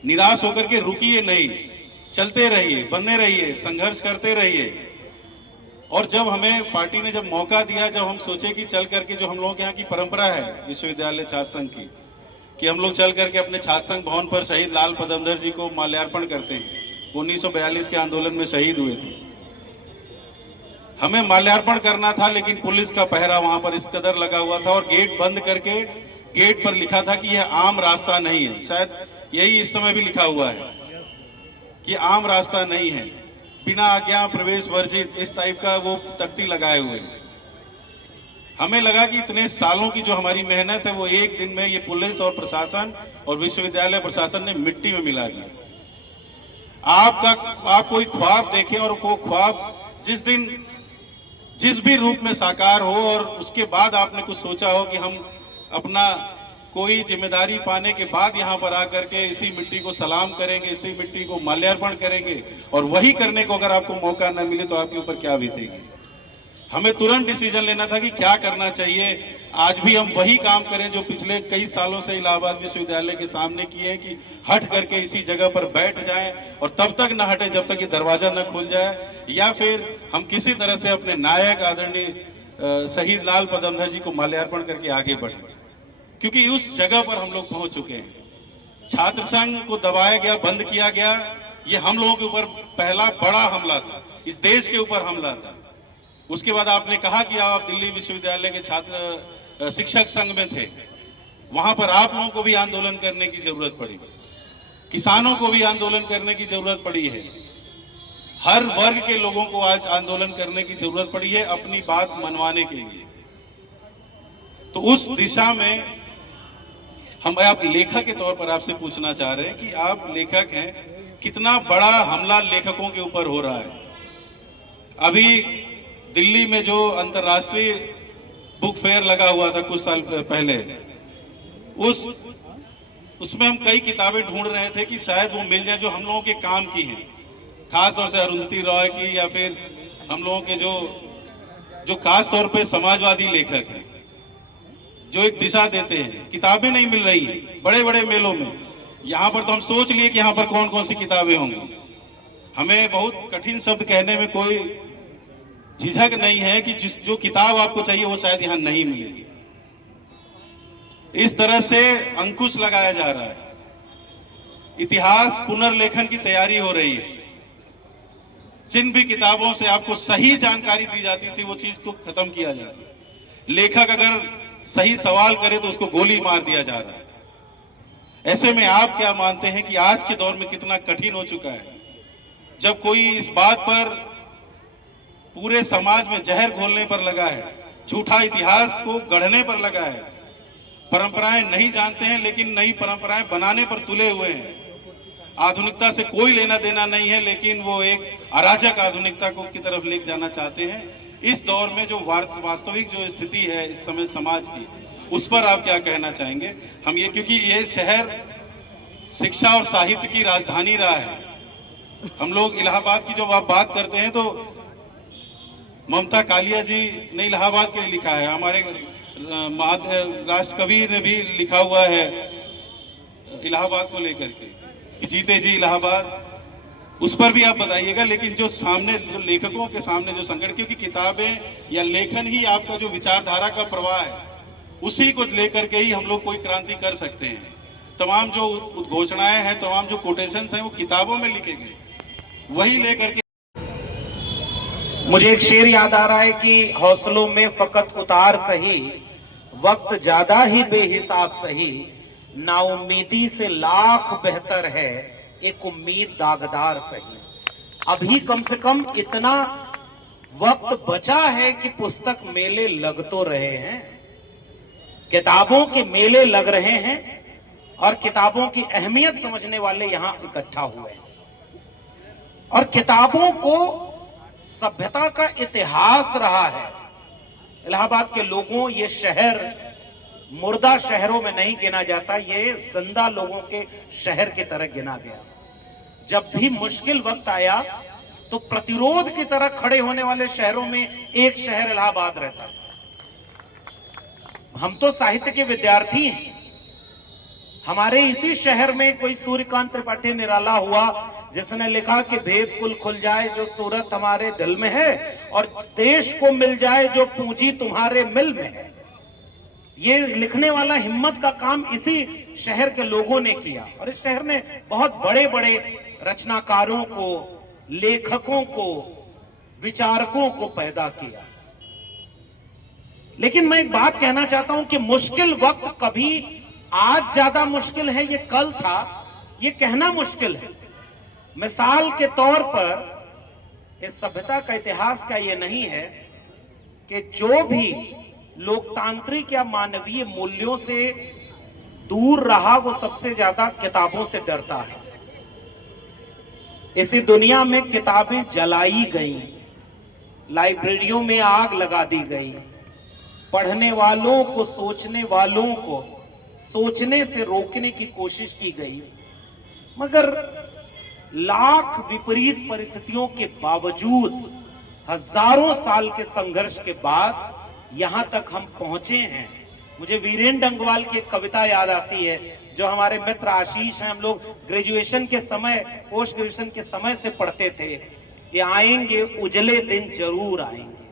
निराश होकर के रुकिए नहीं, चलते रहिए, बने रहिए, संघर्ष करते रहिए। और जब हमें पार्टी ने जब मौका दिया, जब हम सोचे कि चल करके, जो हम लोगों के यहाँ की परंपरा है विश्वविद्यालय छात्र संघ की, कि हम लोग चल करके अपने छात्र संघ भवन पर शहीद लाल पदमधर जी को माल्यार्पण करते हैं। 1942 के आंदोलन में शहीद हुए थे। हमें माल्यार्पण करना था लेकिन पुलिस का पहरा वहां पर इस कदर लगा हुआ था और गेट बंद करके गेट पर लिखा था कि यह आम रास्ता नहीं है। शायद यही इस समय भी लिखा हुआ है कि आम रास्ता नहीं है, बिना आज्ञा प्रवेश वर्जित, इस टाइप का वो तख्ती लगाए हुए। हमें लगा कि इतने सालों की जो हमारी मेहनत है वो एक दिन में ये पुलिस और प्रशासन और विश्वविद्यालय प्रशासन ने मिट्टी में मिला दिया। आप कोई ख्वाब देखें और वो ख्वाब जिस दिन जिस भी रूप में साकार हो और उसके बाद आपने कुछ सोचा हो कि हम अपना कोई जिम्मेदारी पाने के बाद यहाँ पर आकर के इसी मिट्टी को सलाम करेंगे, इसी मिट्टी को माल्यार्पण करेंगे, और वही करने को अगर आपको मौका न मिले तो आपके ऊपर क्या बीतेगी। हमें तुरंत डिसीजन लेना था कि क्या करना चाहिए। आज भी हम वही काम करें जो पिछले कई सालों से इलाहाबाद विश्वविद्यालय के सामने किए हैं कि हट करके इसी जगह पर बैठ जाएं और तब तक न हटे जब तक ये दरवाजा न खुल जाए, या फिर हम किसी तरह से अपने नायक आदरणीय शहीद लाल पदमधर जी को माल्यार्पण करके आगे बढ़े, क्योंकि उस जगह पर हम लोग पहुंच चुके हैं। छात्र संघ को दबाया गया, बंद किया गया, ये हम लोगों के ऊपर पहला बड़ा हमला था, इस देश के ऊपर हमला था। उसके बाद आपने कहा कि आप दिल्ली विश्वविद्यालय के छात्र शिक्षक संघ में थे, वहां पर आप लोगों को भी आंदोलन करने की जरूरत पड़ी, किसानों को भी आंदोलन करने की जरूरत पड़ी है, हर वर्ग के लोगों को आज आंदोलन करने की जरूरत पड़ी है अपनी बात मनवाने के लिए। तो उस दिशा में हम आप लेखक के तौर पर आपसे पूछना चाह रहे हैं कि आप लेखक हैं, कितना बड़ा हमला लेखकों के ऊपर हो रहा है। अभी दिल्ली में जो अंतर्राष्ट्रीय बुक फेयर लगा हुआ था कुछ साल पहले, उसमें हम कई किताबें ढूंढ रहे थे कि शायद वो मिल जाए जो हम लोगों के काम की हैं, खास तौर से अरुंधति रॉय की, या फिर हम लोगों के जो खास तौर पे समाजवादी लेखक हैं जो एक दिशा देते हैं। किताबें नहीं मिल रही हैं बड़े बड़े मेलों में। यहाँ पर तो हम सोच लिए कि यहाँ पर कौन कौन सी किताबें होंगी। हमें बहुत कठिन शब्द कहने में कोई झिझक नहीं है कि जो किताब आपको चाहिए वो शायद यहाँ नहीं मिलेगी। इस तरह से अंकुश लगाया जा रहा है। इतिहास पुनर्लेखन की तैयारी हो रही है। जिन भी किताबों से आपको सही जानकारी दी जाती थी वो चीज को खत्म किया जा रहा है। लेखक अगर सही सवाल करे तो उसको गोली मार दिया जा रहा है। ऐसे में आप क्या मानते हैं कि आज के दौर में कितना कठिन हो चुका है, जब कोई इस बात पर पूरे समाज में जहर घोलने पर लगा है, झूठा इतिहास को गढ़ने पर लगा है, परंपराएं नहीं जानते हैं लेकिन नई परंपराएं बनाने पर तुले हुए हैं। आधुनिकता से कोई लेना देना नहीं है, लेकिन वो एक अराजक आधुनिकता को की तरफ ले जाना चाहते हैं। इस दौर में जो वास्तविक जो स्थिति है इस समय समाज की, उस पर आप क्या कहना चाहेंगे? हम ये, क्योंकि ये शहर शिक्षा और साहित्य की राजधानी रहा है। हम लोग इलाहाबाद की जब आप बात करते हैं तो ममता कालिया जी ने इलाहाबाद के लिए लिखा है, हमारे राष्ट्र कवि ने भी लिखा हुआ है इलाहाबाद को लेकर के कि जीते जी इलाहाबाद। उस पर भी आप बताइएगा। लेकिन जो सामने जो लेखकों के सामने जो संकट, क्योंकि किताबें या लेखन ही आपका जो विचारधारा का प्रवाह है, उसी को लेकर के ही हम लोग कोई क्रांति कर सकते हैं। तमाम जो उद्घोषणाएं हैं, तमाम जो कोटेशंस हैं, वो किताबों में लिखे गए, वही लेकर के। मुझे एक शेर याद आ रहा है कि हौसलों में फकत उतार सही, वक्त ज्यादा ही बेहिसाब सही, नाउमीदी से लाख बेहतर है एक उम्मीद दागदार सही। अभी कम से कम इतना वक्त बचा है कि पुस्तक मेले लग तो रहे हैं, किताबों के मेले लग रहे हैं और किताबों की अहमियत समझने वाले यहां इकट्ठा हुए हैं। और किताबों को सभ्यता का इतिहास रहा है। इलाहाबाद के लोगों, ये शहर मुर्दा शहरों में नहीं गिना जाता, ये जिंदा लोगों के शहर की तरह गिना गया। जब भी मुश्किल वक्त आया तो प्रतिरोध की तरह खड़े होने वाले शहरों में एक शहर इलाहाबाद रहता। हम तो साहित्य के विद्यार्थी हैं। हमारे इसी शहर में कोई सूर्यकांत त्रिपाठी निराला हुआ जिसने लिखा कि भेद कुल खुल जाए जो सूरत हमारे दिल में है, और देश को मिल जाए जो पूंजी तुम्हारे मिल में है। ये लिखने वाला हिम्मत का काम इसी शहर के लोगों ने किया। और इस शहर ने बहुत बड़े बड़े रचनाकारों को, लेखकों को, विचारकों को पैदा किया। लेकिन मैं एक बात कहना चाहता हूं कि मुश्किल वक्त कभी आज ज्यादा मुश्किल है, ये कल था, ये कहना मुश्किल है। मिसाल के तौर पर इस सभ्यता का इतिहास का ये नहीं है कि जो भी लोकतांत्रिक या मानवीय मूल्यों से दूर रहा वो सबसे ज्यादा किताबों से डरता है। इसी दुनिया में किताबें जलाई गई, लाइब्रेरियों में आग लगा दी गई, पढ़ने वालों को, सोचने वालों को सोचने से रोकने की कोशिश की गई। मगर लाख विपरीत परिस्थितियों के बावजूद, हजारों साल के संघर्ष के बाद यहां तक हम पहुंचे हैं। मुझे वीरेंद्र डंगवाल की एक कविता याद आती है जो हमारे मित्र आशीष हैं, हम लोग ग्रेजुएशन के समय, पोस्ट ग्रेजुएशन के समय से पढ़ते थे कि आएंगे उजले दिन, जरूर आएंगे।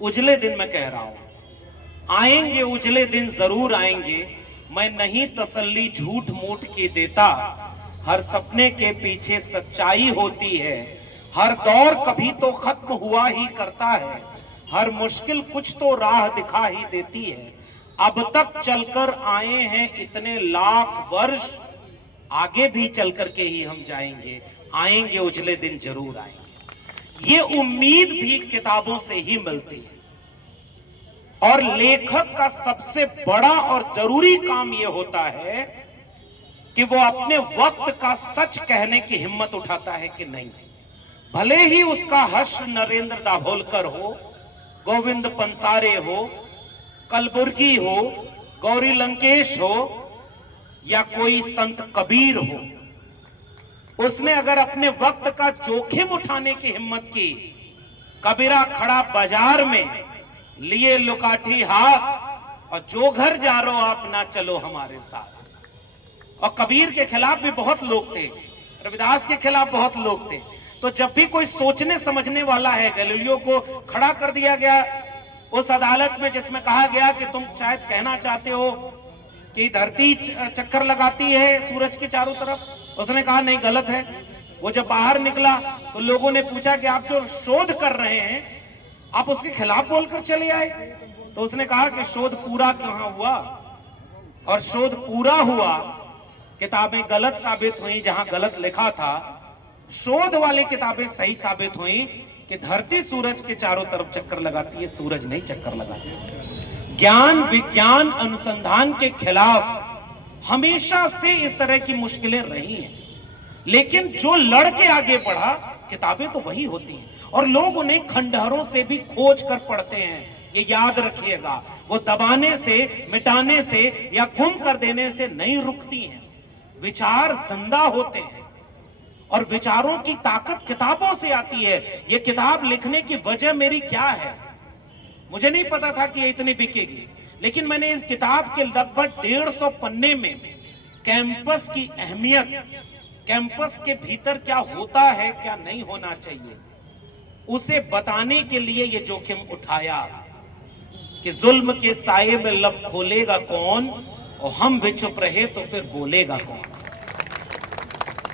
उजले दिन मैं कह रहा हूं, आएंगे उजले दिन जरूर आएंगे। मैं नहीं तसल्ली झूठ मूठ की देता, हर सपने के पीछे सच्चाई होती है। हर दौर कभी तो खत्म हुआ ही करता है, हर मुश्किल कुछ तो राह दिखा ही देती है। अब तक चलकर आए हैं इतने लाख वर्ष, आगे भी चलकर के ही हम जाएंगे। आएंगे उजले दिन जरूर आएंगे। ये उम्मीद भी किताबों से ही मिलती है। और लेखक का सबसे बड़ा और जरूरी काम यह होता है कि वो अपने वक्त का सच कहने की हिम्मत उठाता है कि नहीं। भले ही उसका हर्ष नरेंद्र दाभोलकर हो, गोविंद पंसारे हो, कलबुर्गी हो, गौरी लंकेश हो, या कोई संत कबीर हो, उसने अगर अपने वक्त का जोखिम उठाने की हिम्मत की, कबीरा खड़ा बाजार में लिए लुकाठी हाथ और जो घर जा रो आप ना चलो हमारे साथ। और कबीर के खिलाफ भी बहुत लोग थे, रविदास के खिलाफ बहुत लोग थे। तो जब भी कोई सोचने समझने वाला है, गैलीलियो को खड़ा कर दिया गया उस अदालत में जिसमें कहा गया कि तुम शायद कहना चाहते हो कि धरती चक्कर लगाती है सूरज के चारों तरफ। उसने कहा नहीं, गलत है। वो जब बाहर निकला तो लोगों ने पूछा कि आप जो शोध कर रहे हैं आप उसके खिलाफ बोलकर चले आए। तो उसने कहा कि शोध पूरा कहां हुआ, और शोध पूरा हुआ, किताबें गलत साबित हुई जहां गलत लिखा था, शोध वाली किताबें सही साबित हुई कि धरती सूरज के चारों तरफ चक्कर लगाती है, सूरज नहीं चक्कर लगाती। ज्ञान विज्ञान अनुसंधान के खिलाफ हमेशा से इस तरह की मुश्किलें रही हैं, लेकिन जो लड़ के आगे बढ़ा, किताबें तो वही होती हैं और लोग उन्हें खंडहरों से भी खोज कर पढ़ते हैं। ये याद रखिएगा, वो दबाने से, मिटाने से या गुम कर देने से नहीं रुकती हैं। विचार जिंदा होते हैं और विचारों की ताकत किताबों से आती है। ये किताब लिखने की वजह मेरी क्या है, मुझे नहीं पता था कि ये इतनी बिकेगी, लेकिन मैंने इस किताब के लगभग 150 पन्ने में कैंपस की अहमियत, कैंपस के भीतर क्या होता है, क्या नहीं होना चाहिए, उसे बताने के लिए ये जोखिम उठाया कि जुल्म के साये में लब खोलेगा कौन, और हम भी चुप रहे तो फिर बोलेगा कौन।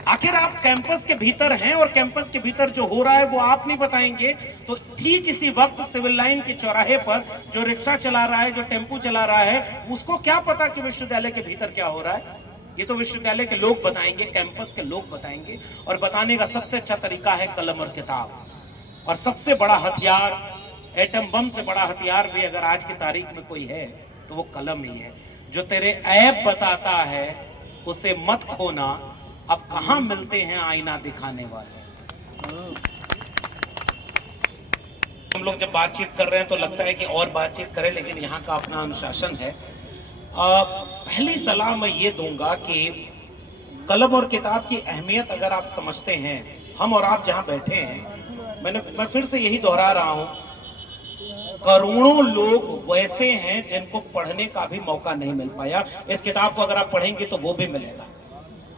आखिर आप कैंपस के भीतर हैं और कैंपस के भीतर जो हो रहा है वो आप नहीं बताएंगे तो ठीक इसी वक्त सिविल लाइन के चौराहे पर जो रिक्शा चला रहा है, जो टेम्पू चला रहा है, उसको क्या पता कि विश्वविद्यालय के भीतर क्या हो रहा है। ये तो विश्वविद्यालय के लोग बताएंगे, कैंपस के लोग बताएंगे। और बताने का सबसे अच्छा तरीका है कलम और किताब। और सबसे बड़ा हथियार, एटम बम से बड़ा हथियार भी अगर आज की तारीख में कोई है तो वो कलम ही है। जो तेरे ऐब बताता है उसे मत खोना, अब कहां मिलते हैं आईना दिखाने वाले। हम लोग जब बातचीत कर रहे हैं तो लगता है कि और बातचीत करें, लेकिन यहाँ का अपना अनुशासन है। पहली सलाह मैं ये दूंगा कि कलम और किताब की अहमियत अगर आप समझते हैं, हम और आप जहां बैठे हैं, मैं फिर से यही दोहरा रहा हूं, करोड़ों लोग वैसे हैं जिनको पढ़ने का भी मौका नहीं मिल पाया। इस किताब को अगर आप पढ़ेंगे तो वो भी मिलेगा।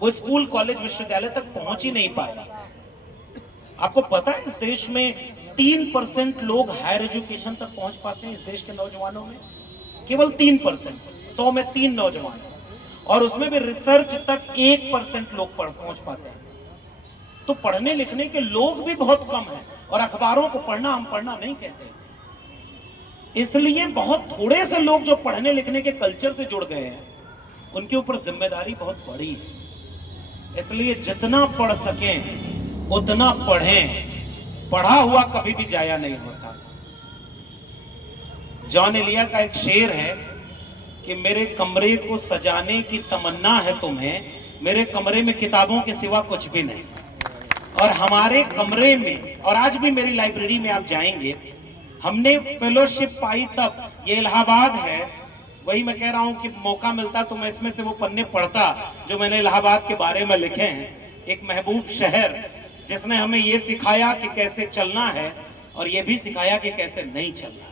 वो स्कूल कॉलेज विश्वविद्यालय तक पहुंच ही नहीं पाया। आपको पता है इस देश में 3% लोग हायर एजुकेशन तक पहुंच पाते हैं। इस देश के नौजवानों में केवल 3%, 100 में 3 नौजवान, और उसमें भी रिसर्च तक 1% लोग पहुंच पाते हैं। तो पढ़ने लिखने के लोग भी बहुत कम हैं, और अखबारों को पढ़ना हम पढ़ना नहीं कहते। इसलिए बहुत थोड़े से लोग जो पढ़ने लिखने के कल्चर से जुड़ गए हैं, उनके ऊपर जिम्मेदारी बहुत बड़ी है। इसलिए जितना पढ़ सकें उतना पढ़ें। पढ़ा हुआ कभी भी जाया नहीं होता। जॉन एलिया का एक शेर है कि मेरे कमरे को सजाने की तमन्ना है तुम्हें, मेरे कमरे में किताबों के सिवा कुछ भी नहीं। और हमारे कमरे में, और आज भी मेरी लाइब्रेरी में आप जाएंगे, हमने फेलोशिप पाई तब, ये इलाहाबाद है, वही मैं कह रहा हूं कि मौका मिलता तो मैं इसमें से वो पन्ने पढ़ता जो मैंने इलाहाबाद के बारे में लिखे हैं। एक महबूब शहर जिसने हमें ये सिखाया कि कैसे चलना है और ये भी सिखाया कि कैसे नहीं चलना है।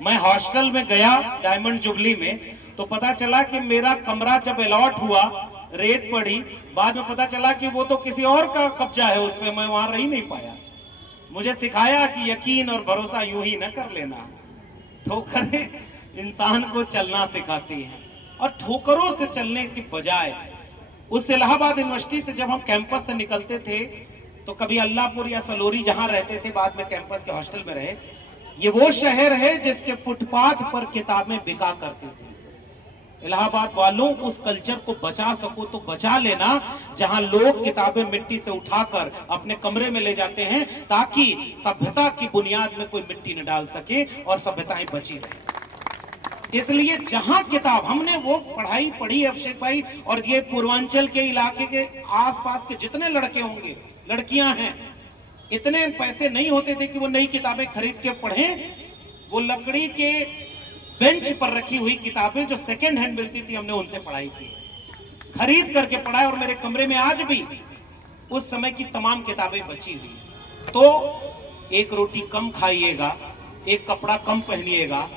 मैं हॉस्टल में गया डायमंड जुबली में, तो पता चला कि मेरा कमरा जब अलॉट हुआ, रेट पड़ी, बाद में पता चला कि वो तो किसी और का कब्जा है उस पर, मैं वहां रह नहीं पाया। मुझे सिखाया कि यकीन और भरोसा यूं ही न कर लेना, ठोकरें इंसान को चलना सिखाती हैं। और ठोकरों से चलने की बजाय, उस इलाहाबाद यूनिवर्सिटी से जब हम कैंपस से निकलते थे तो कभी अल्लाहपुर या सलोरी जहां रहते थे, बाद में कैंपस के हॉस्टल में रहे, ये वो शहर है जिसके फुटपाथ पर किताबें बिका करती थी। इलाहाबाद वालों, उस कल्चर को बचा सको तो बचा लेना जहां लोग किताबें मिट्टी से उठाकर अपने कमरे में ले जाते हैं, ताकि सभ्यता की बुनियाद में कोई मिट्टी न डाल सके और सभ्यताएं बची रहे। इसलिए जहां किताब, हमने वो पढ़ाई पढ़ी अभिषेक भाई, और ये पूर्वांचल के इलाके के आसपास के जितने लड़के होंगे, लड़कियां हैं, इतने पैसे नहीं होते थे कि वो नई किताबें खरीद के पढ़ें। वो लकड़ी के बेंच पर रखी हुई किताबें जो सेकेंड हैंड मिलती थी, हमने उनसे पढ़ाई की। खरीद करके पढ़ा है और मेरे कमरे में आज भी उस समय की तमाम किताबें बची हुई। तो एक रोटी कम खाइएगा, एक कपड़ा कम पहनिएगा,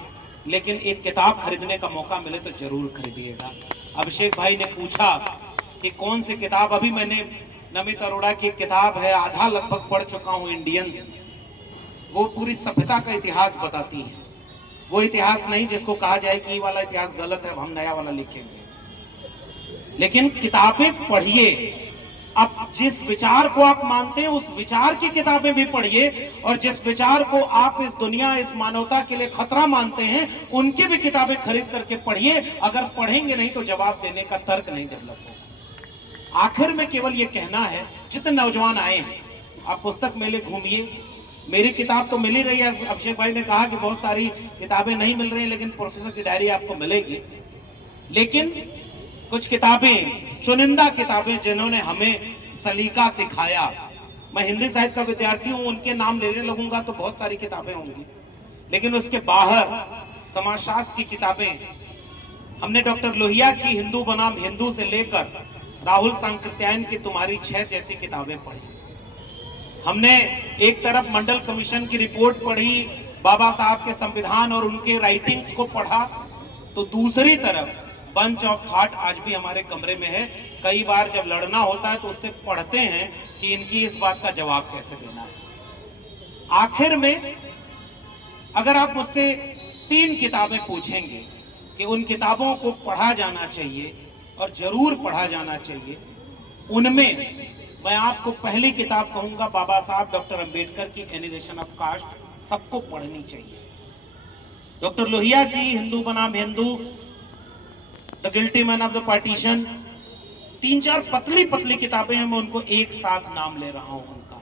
लेकिन एक किताब खरीदने का मौका मिले तो जरूर खरीदिएगा। अभिषेक भाई ने पूछा कि कौन सी किताब, अभी मैंने नमित अरोड़ा की किताब है, आधा लगभग पढ़ चुका हूं, इंडियंस। वो पूरी सभ्यता का इतिहास बताती है, वो इतिहास नहीं जिसको कहा जाए कि ये वाला इतिहास गलत है, अब हम नया वाला लिखेंगे। लेकिन किताबें पढ़िए, अब जिस विचार को आप मानते हैं उस विचार की किताबें भी पढ़िए, और जिस विचार को आप इस दुनिया, इस मानवता के लिए खतरा मानते हैं, उनकी भी किताबें खरीद करके पढ़िए। अगर पढ़ेंगे नहीं तो जवाब देने का तर्क नहीं डेवलप होगा। आखिर में केवल ये कहना है, जितने नौजवान आए हैं आप पुस्तक मेले घूमिए। मेरी किताब तो मिल ही रही है, अभिषेक भाई ने कहा कि बहुत सारी किताबें नहीं मिल रही, लेकिन प्रोफेसर की डायरी आपको मिलेगी। लेकिन कुछ किताबें, चुनिंदा किताबें जिन्होंने हमें सलीका सिखाया, मैं हिंदी साहित्य का विद्यार्थी हूं, उनके नाम लेने लगूंगा तो बहुत सारी किताबें होंगी, लेकिन उसके बाहर समाजशास्त्र की किताबें हमने डॉक्टर लोहिया की हिंदू बनाम हिंदू से लेकर राहुल सांकृत्यायन की तुम्हारी 6 जैसी किताबें पढ़ी। हमने एक तरफ मंडल कमीशन की रिपोर्ट पढ़ी, बाबा साहब के संविधान और उनके राइटिंग्स को पढ़ा, तो दूसरी तरफ बंच ऑफ थॉट आज भी हमारे कमरे में है। कई बार जब लड़ना होता है तो उससे पढ़ते हैं कि इनकी इस बात का जवाब कैसे देना है। आखिर में अगर आप मुझसे 3 किताबें पूछेंगे कि उन किताबों को पढ़ा जाना चाहिए और जरूर पढ़ा जाना चाहिए, उनमें मैं आपको पहली किताब कहूंगा बाबा साहब डॉक्टर अंबेडकर की एनिमेशन ऑफ कास्ट, सबको पढ़नी चाहिए। डॉक्टर लोहिया की हिंदू बनाम Hindu, the guilty man of the partition, 3-4 पतली पतली किताबें हैं, मैं उनको एक साथ नाम ले रहा हूं उनका।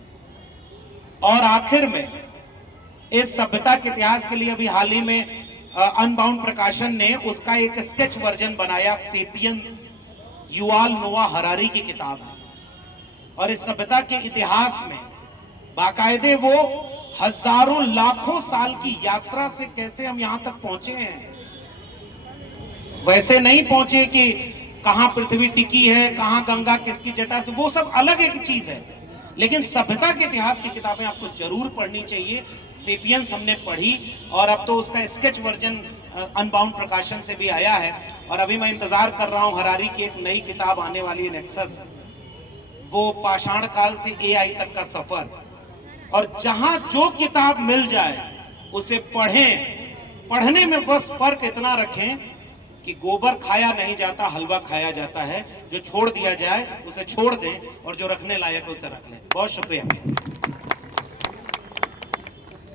और आखिर में इस सभ्यता के इतिहास के लिए अभी हाल ही में अनबाउंड प्रकाशन ने उसका एक स्केच वर्जन बनाया, सेपियंस, युवाल नोआ हरारी की किताब है। और इस सभ्यता के इतिहास में बाकायदे वो हजारों लाखों साल की यात्रा से कैसे हम यहां तक पहुंचे हैं, वैसे नहीं पहुंचे कि कहां पृथ्वी टिकी है, कहां गंगा किसकी जटा से, वो सब अलग एक चीज है। लेकिन सभ्यता के इतिहास की किताबें आपको जरूर पढ़नी चाहिए। सेपियंस हमने पढ़ी और अब तो उसका स्केच वर्जन अनबाउंड प्रकाशन से भी आया है, और अभी मैं इंतजार कर रहा हूं हरारी की एक नई किताब आने वाली है, नेक्सस, वो पाषाण काल से एआई तक का सफर। और जहां जो किताब मिल जाए उसे पढ़ें। पढ़ने में बस फर्क इतना रखें कि गोबर खाया नहीं जाता, हलवा खाया जाता है। जो छोड़ दिया जाए उसे छोड़ दें और जो रखने लायक है उसे रख लें। बहुत शुक्रिया।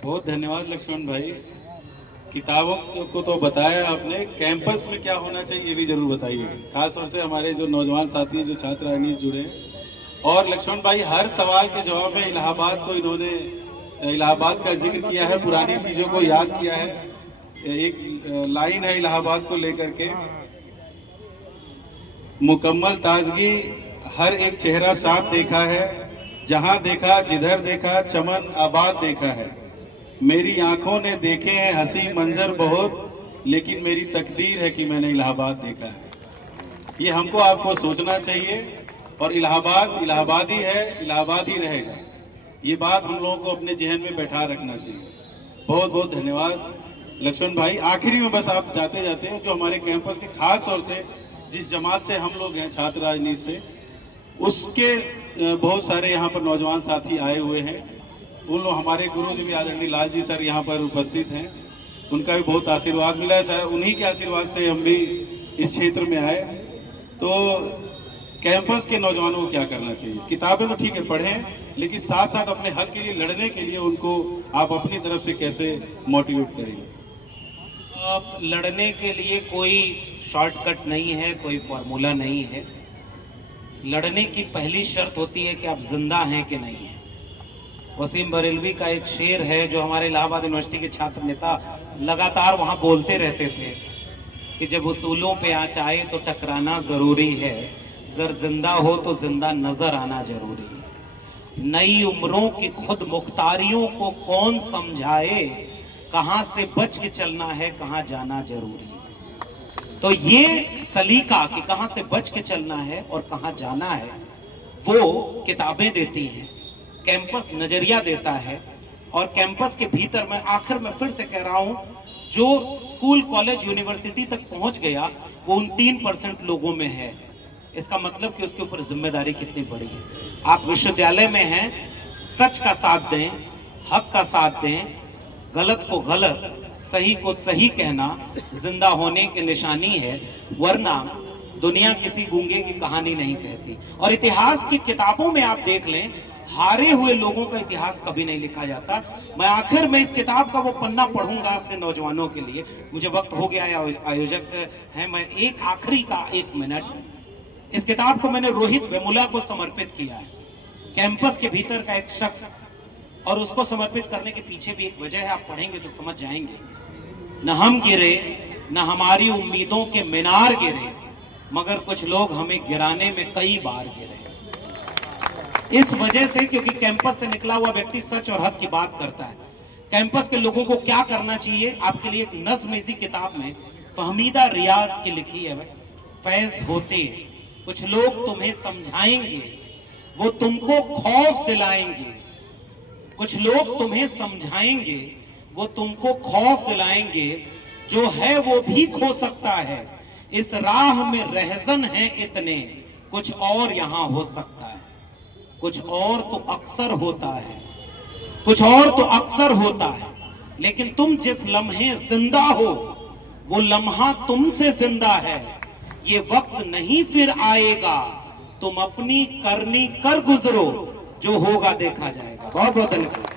बहुत धन्यवाद लक्ष्मण भाई। किताबों को तो बताया आपने, कैंपस में क्या होना चाहिए ये भी जरूर बताइए, खासतौर से हमारे जो नौजवान साथी जो छात्र राजनीति से जुड़े हैं। और लक्ष्मण भाई हर सवाल के जवाब में इलाहाबाद को इन्होंने, इलाहाबाद का जिक्र किया है, पुरानी चीजों को याद किया है। एक लाइन है इलाहाबाद को लेकर के, मुकम्मल ताजगी, हर एक चेहरा साथ देखा है, जहां देखा जिधर देखा चमन आबाद देखा है। मेरी आंखों ने देखे हैं हंसी मंजर बहुत, लेकिन मेरी तकदीर है कि मैंने इलाहाबाद देखा है। ये हमको आपको सोचना चाहिए, और इलाहाबाद इलाहाबादी है, इलाहाबाद ही रहेगा। ये बात हम लोगों को अपने जहन में बैठा रखना चाहिए। बहुत बहुत धन्यवाद लक्ष्मण भाई। आखिरी में बस आप जाते जाते जो हमारे कैंपस के खास तौर से जिस जमात से हम लोग हैं, छात्र राजनीति से, उसके बहुत सारे यहाँ पर नौजवान साथी आए हुए हैं। उन लोग हमारे गुरु जी भी आदरणीय लाल जी सर यहाँ पर उपस्थित हैं, उनका भी बहुत आशीर्वाद मिला है। शायद उन्हीं के आशीर्वाद से हम भी इस क्षेत्र में आए। तो कैंपस के नौजवानों को क्या करना चाहिए? किताबें तो ठीक है पढ़ें, लेकिन साथ साथ अपने हक के लिए लड़ने के लिए उनको आप अपनी तरफ से कैसे मोटिवेट करेंगे? लड़ने के लिए कोई शॉर्टकट नहीं है, कोई फॉर्मूला नहीं है। लड़ने की पहली शर्त होती है कि आप जिंदा हैं कि नहीं हैं। वसीम बरेलवी का एक शेर है जो हमारे इलाहाबाद यूनिवर्सिटी के छात्र नेता लगातार वहां बोलते रहते थे कि जब उसूलों पे आँच आए तो टकराना जरूरी है, अगर जिंदा हो तो जिंदा नजर आना जरूरी है। नई उम्रों की खुद मुख्तारियों को कौन समझाए, कहां से बच के चलना है, कहां जाना जरूरी है। तो ये सलीका कि कहां से बच के चलना है और कहां जाना है, वो किताबें देती हैं, कैंपस नजरिया देता है। और कैंपस के भीतर मैं आखिर में फिर से कह रहा हूं, जो स्कूल कॉलेज यूनिवर्सिटी तक पहुंच गया वो उन 3% लोगों में है। इसका मतलब कि उसके ऊपर जिम्मेदारी कितनी बड़ी है। आप विश्वविद्यालय में हैं, सच का साथ दें, हक का साथ दें, गलत को गलत, सही को सही कहना जिंदा होने की निशानी है, वरना दुनिया किसी गूंगे की कहानी नहीं कहती। और इतिहास की किताबों में आप देख लें, हारे हुए लोगों का इतिहास कभी नहीं लिखा जाता। मैं आखिर में इस किताब का वो पन्ना पढ़ूंगा अपने नौजवानों के लिए। मुझे वक्त हो गया है, आयोजक है, मैं एक आखिरी का 1 मिनट, इस किताब को मैंने रोहित वेमुला को समर्पित किया है, कैंपस के भीतर का एक शख्स। और उसको समर्पित करने के पीछे भी एक वजह है, आप पढ़ेंगे तो समझ जाएंगे। न हम गिरे, न हमारी उम्मीदों के मीनार गिरे, मगर कुछ लोग हमें गिराने में कई बार गिरे। इस वजह से, क्योंकि कैंपस से निकला हुआ व्यक्ति सच और हक की बात करता है। कैंपस के लोगों को क्या करना चाहिए, आपके लिए एक नज्म इसी किताब में फहमीदा रियाज की लिखी है। फैज होते कुछ लोग तुम्हें समझाएंगे, वो तुमको खौफ दिलाएंगे। कुछ लोग तुम्हें समझाएंगे, वो तुमको खौफ दिलाएंगे। जो है वो भी खो सकता है, इस राह में रहजन है इतने, कुछ और यहां हो सकता है। कुछ और तो अक्सर होता है, कुछ और तो अक्सर होता है, लेकिन तुम जिस लम्हे जिंदा हो, वो लम्हा तुमसे जिंदा है। ये वक्त नहीं फिर आएगा, तुम अपनी करनी कर गुजरो, जो होगा देखा जाएगा। बहुत बहुत धन्यवाद।